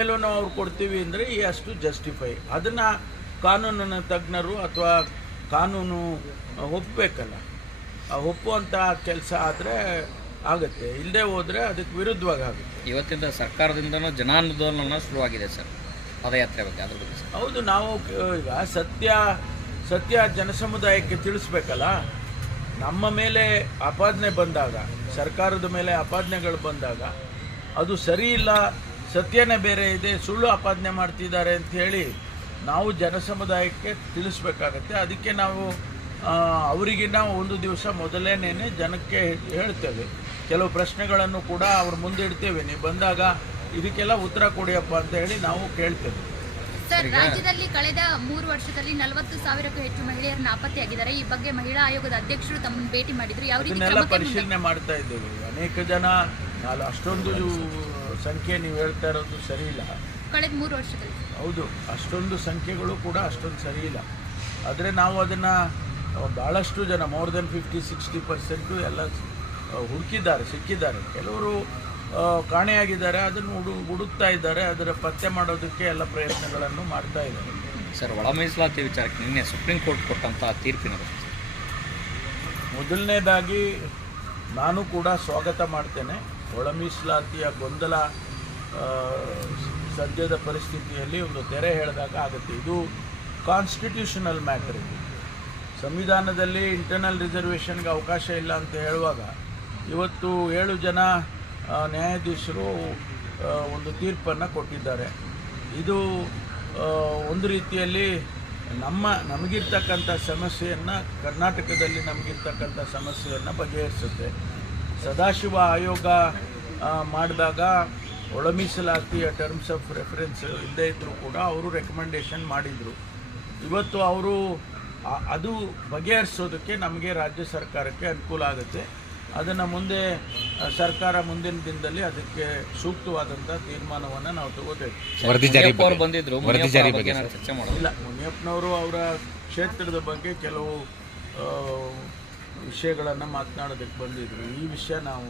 ಮೇಲೂ ನಾವು ಅವ್ರು ಕೊಡ್ತೀವಿ ಅಂದರೆ ಈ ಅಷ್ಟು ಜಸ್ಟಿಫೈ ಅದನ್ನು ಕಾನೂನಿನ ತಜ್ಞರು ಅಥವಾ ಕಾನೂನು ಒಪ್ಪಬೇಕಲ್ಲ. ಆ ಒಪ್ಪುವಂಥ ಕೆಲಸ ಆದರೆ ಆಗುತ್ತೆ, ಇಲ್ಲದೆ ಹೋದರೆ ಅದಕ್ಕೆ ವಿರುದ್ಧವಾಗಿ ಆಗುತ್ತೆ. ಇವತ್ತಿಂದ ಸರ್ಕಾರದಿಂದನೂ ಜನಾಂದೋಲನ ಶುರುವಾಗಿದೆ ಸರ್, ಪದಯಾತ್ರೆ ಬಗ್ಗೆ ಅದ್ರ ಬಗ್ಗೆ ಸರ್. ಹೌದು, ನಾವು ಈಗ ಸತ್ಯ ಜನಸಮುದಾಯಕ್ಕೆ ತಿಳಿಸ್ಬೇಕಲ್ಲ. ನಮ್ಮ ಮೇಲೆ ಆಪಾದನೆ ಬಂದಾಗ, ಸರ್ಕಾರದ ಮೇಲೆ ಆಪಾದನೆಗಳು ಬಂದಾಗ ಅದು ಸರಿ ಇಲ್ಲ, ಸತ್ಯನೇ ಬೇರೆ ಇದೆ, ಸುಳ್ಳು ಆಪಾದನೆ ಮಾಡ್ತಿದ್ದಾರೆ ಅಂತ ಹೇಳಿ ನಾವು ಜನಸಮುದಾಯಕ್ಕೆ ತಿಳಿಸ್ಬೇಕಾಗತ್ತೆ. ಅದಕ್ಕೆ ನಾವು ಅವರಿಗಿನ್ನ ಒಂದು ದಿವಸ ಮೊದಲೇನೇ ಜನಕ್ಕೆ ಹೇಳ್ತೇವೆ. ಕೆಲವು ಪ್ರಶ್ನೆಗಳನ್ನು ಕೂಡ ಅವ್ರ ಮುಂದೆ ಇಡ್ತೇವೆ, ನೀವು ಬಂದಾಗ ಇದಕ್ಕೆಲ್ಲ ಉತ್ತರ ಕೊಡಿಯಪ್ಪ ಅಂತ ಹೇಳಿ ನಾವು ಕೇಳ್ತೇವೆ. ಸರ್, ರಾಜ್ಯದಲ್ಲಿ ಕಳೆದ 3 ವರ್ಷದಲ್ಲಿ 40,000ಕ್ಕೂ ಹೆಚ್ಚು ಮಹಿಳೆಯರು ನಾಪತ್ತೆಯಾಗಿದ್ದಾರೆ. ಈ ಬಗ್ಗೆ ಮಹಿಳಾ ಆಯೋಗದ ಅಧ್ಯಕ್ಷರು ತಮ್ಮನ್ನು ಭೇಟಿ ಮಾಡಿದ್ರು. ಯಾವ ರೀತಿ ಇದನ್ನೆಲ್ಲ ಪರಿಶೀಲನೆ ಮಾಡ್ತಾ ಇದ್ದೇವೆ. ಅನೇಕ ಜನ ಅಷ್ಟೊಂದು ಸಂಖ್ಯೆ ನೀವು ಹೇಳ್ತಾ ಇರೋದು ಸರಿ ಇಲ್ಲ. ಕಳೆದ 3 ವರ್ಷದಲ್ಲಿ ಹೌದು, ಅಷ್ಟೊಂದು ಸಂಖ್ಯೆಗಳು ಕೂಡ ಅಷ್ಟೊಂದು ಸರಿ ಇಲ್ಲ. ಆದರೆ ನಾವು ಅದನ್ನು ಭಾಳಷ್ಟು ಜನ ಮೋರ್ ದೆನ್ 50-60% ಎಲ್ಲ ಸಿಕ್ಕಿದ್ದಾರೆ. ಕೆಲವರು ಕಾಣೆಯಾಗಿದ್ದಾರೆ, ಅದನ್ನು ಹುಡುಕ್ತಾ ಇದ್ದಾರೆ. ಅದರ ಪತ್ತೆ ಮಾಡೋದಕ್ಕೆ ಎಲ್ಲ ಪ್ರಯತ್ನಗಳನ್ನು ಮಾಡ್ತಾ ಇದ್ದಾರೆ. ಸರ್, ಒಳ ಮೀಸಲಾತಿ ವಿಚಾರಕ್ಕೆ ನಿನ್ನೆ ಸುಪ್ರೀಂ ಕೋರ್ಟ್ ಕೊಟ್ಟಂಥ ತೀರ್ಪಿನ ಬಗ್ಗೆ ಮೊದಲನೇದಾಗಿ ನಾನು ಕೂಡ ಸ್ವಾಗತ ಮಾಡ್ತೇನೆ. ಒಳ ಮೀಸಲಾತಿಯ ಗೊಂದಲ ಸದ್ಯದ ಪರಿಸ್ಥಿತಿಯಲ್ಲಿ ಒಂದು ತೆರೆ ಎಳೆದಾಗ ಆಗುತ್ತೆ. ಇದು ಕಾನ್ಸ್ಟಿಟ್ಯೂಷನಲ್ ಮ್ಯಾಟರ್. ಇದು ಸಂವಿಧಾನದಲ್ಲಿ ಇಂಟರ್ನಲ್ ರಿಸರ್ವೇಷನ್ಗೆ ಅವಕಾಶ ಇಲ್ಲ ಅಂತ ಹೇಳುವಾಗ ಇವತ್ತು 7 ಜನ ನ್ಯಾಯಾಧೀಶರು ಒಂದು ತೀರ್ಪನ್ನು ಕೊಟ್ಟಿದ್ದಾರೆ. ಇದು ಒಂದು ರೀತಿಯಲ್ಲಿ ನಮಗಿರ್ತಕ್ಕಂಥ ಸಮಸ್ಯೆಯನ್ನು, ಕರ್ನಾಟಕದಲ್ಲಿ ನಮಗಿರ್ತಕ್ಕಂಥ ಸಮಸ್ಯೆಯನ್ನು ಬಗೆಹರಿಸುತ್ತೆ. ಸದಾಶಿವ ಆಯೋಗ ಮಾಡಿದಾಗ ಒಳ ಮೀಸಲಾತಿಯ ಟರ್ಮ್ಸ್ ಆಫ್ ರೆಫರೆನ್ಸ್ ಇಲ್ಲದೇ ಇದ್ದರೂ ಕೂಡ ಅವರು ರೆಕಮೆಂಡೇಷನ್ ಮಾಡಿದರು. ಇವತ್ತು ಅವರು ಅದು ಬಗೆಹರಿಸೋದಕ್ಕೆ ನಮಗೆ ರಾಜ್ಯ ಸರ್ಕಾರಕ್ಕೆ ಅನುಕೂಲ ಆಗುತ್ತೆ. ಅದನ್ನು ಮುಂದೆ ಸರ್ಕಾರ ಮುಂದಿನ ದಿನದಲ್ಲಿ ಅದಕ್ಕೆ ಸೂಕ್ತವಾದಂಥ ತೀರ್ಮಾನವನ್ನು ನಾವು ತಗೋಬೇಕು. ಇಲ್ಲ, ಮುನಿಯಪ್ಪನವರು ಅವರ ಕ್ಷೇತ್ರದ ಬಗ್ಗೆ ಕೆಲವು ವಿಷಯಗಳನ್ನು ಮಾತನಾಡೋದಕ್ಕೆ ಬಂದಿದ್ದರು. ಈ ವಿಷಯ ನಾವು